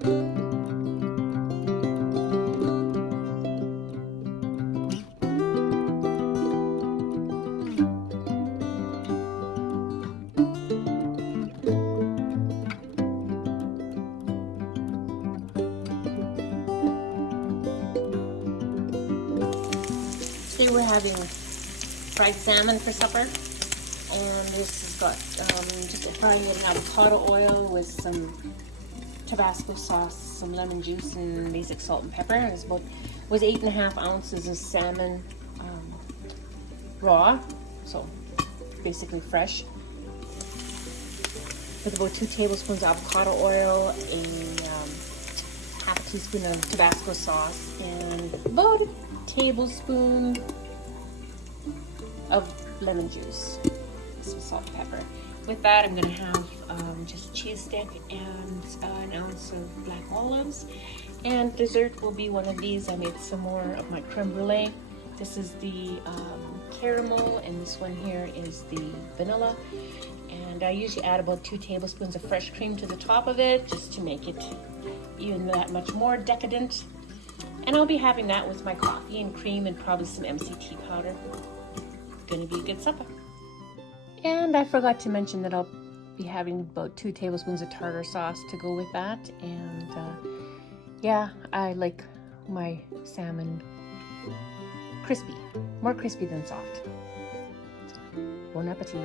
Today we're having fried salmon for supper, and this has got just frying it in avocado oil with some Tabasco sauce, some lemon juice, and basic salt and pepper. And it was 8.5 ounces of salmon, raw, so basically fresh, with about 2 tablespoons of avocado oil, half a teaspoon of Tabasco sauce, and about a tablespoon of lemon juice, some salt and pepper. With that, I'm going to have just a cheese stick and an ounce of black olives. And dessert will be one of these. I made some more of my creme brulee. This is the caramel, and this one here is the vanilla. And I usually add about 2 tablespoons of fresh cream to the top of it, just to make it even that much more decadent. And I'll be having that with my coffee and cream and probably some MCT powder. Gonna be a good supper. And I forgot to mention that I'll be having about 2 tablespoons of tartar sauce to go with that. And yeah, I like my salmon crispy, more crispy than soft. Bon appetit.